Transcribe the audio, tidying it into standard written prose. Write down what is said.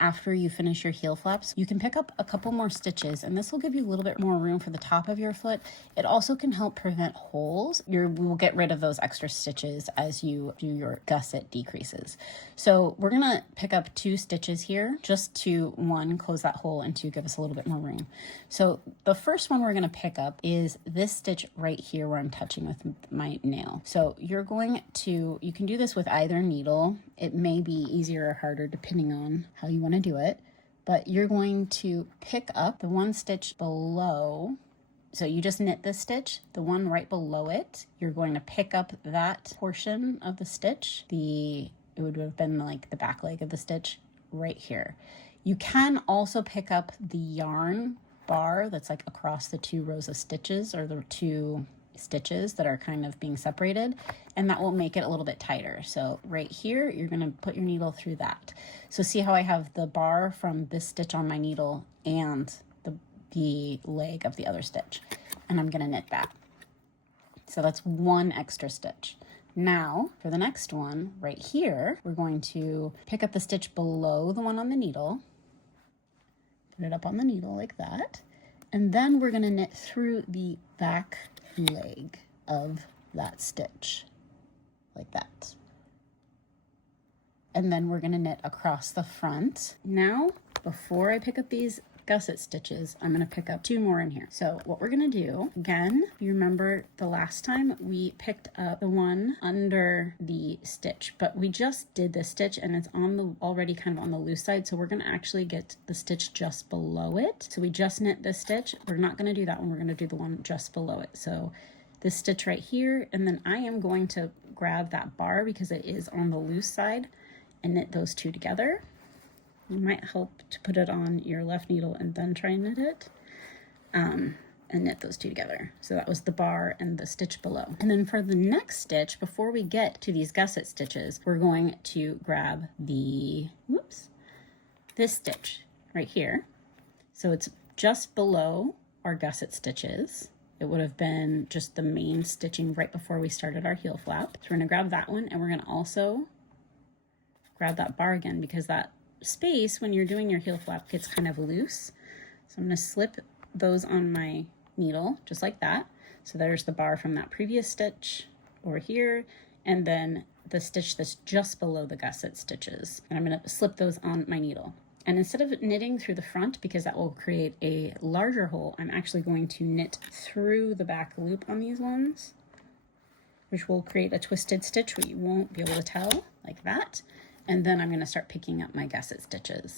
after you finish your heel flaps, you can pick up a couple more stitches, and this will give you a little bit more room for the top of your foot. It also can help prevent holes. We will get rid of those extra stitches as you do your gusset decreases. So we're gonna pick up 2 stitches here, just to, 1, close that hole, and 2, give us a little bit more room. So the first one we're gonna pick up is this stitch right here where I'm touching with my nail. So you're going to, you can do this with either needle. It may be easier or harder depending on how you want to do it, but you're going to pick up the 1 stitch below. So you just knit this stitch, the one right below it, you're going to pick up that portion of the stitch, it would have been like the back leg of the stitch right here. You can also pick up the yarn bar that's like across the 2 rows of stitches, or the 2 stitches that are kind of being separated, and that will make it a little bit tighter. So right here, you're going to put your needle through that. So see how I have the bar from this stitch on my needle and the leg of the other stitch, and I'm going to knit that. So that's 1 extra stitch. Now for the next one right here, we're going to pick up the stitch below the one on the needle, put it up on the needle like that, and then we're going to knit through the back leg of that stitch like that, and then we're going to knit across the front. Now before I pick up these gusset stitches, I'm going to pick up 2 more in here. So what we're going to do, again, you remember the last time we picked up the one under the stitch, but we just did this stitch and it's on the already kind of on the loose side, so we're going to actually get the stitch just below it. So we just knit this stitch. We're not going to do that one, we're going to do the one just below it. So this stitch right here, and then I am going to grab that bar because it is on the loose side and knit those 2 together. You might help to put it on your left needle and then try and knit it, and knit those 2 together. So that was the bar and the stitch below. And then for the next stitch, before we get to these gusset stitches, we're going to grab the, this stitch right here. So it's just below our gusset stitches. It would have been just the main stitching right before we started our heel flap. So we're gonna grab that one, and we're gonna also grab that bar again, because that space when you're doing your heel flap gets kind of loose. So I'm going to slip those on my needle just like that. So there's the bar from that previous stitch over here, and then the stitch that's just below the gusset stitches, and I'm going to slip those on my needle. And instead of knitting through the front, because that will create a larger hole, I'm actually going to knit through the back loop on these ones, which will create a twisted stitch where you won't be able to tell, like that. And then I'm going to start picking up my gusset stitches.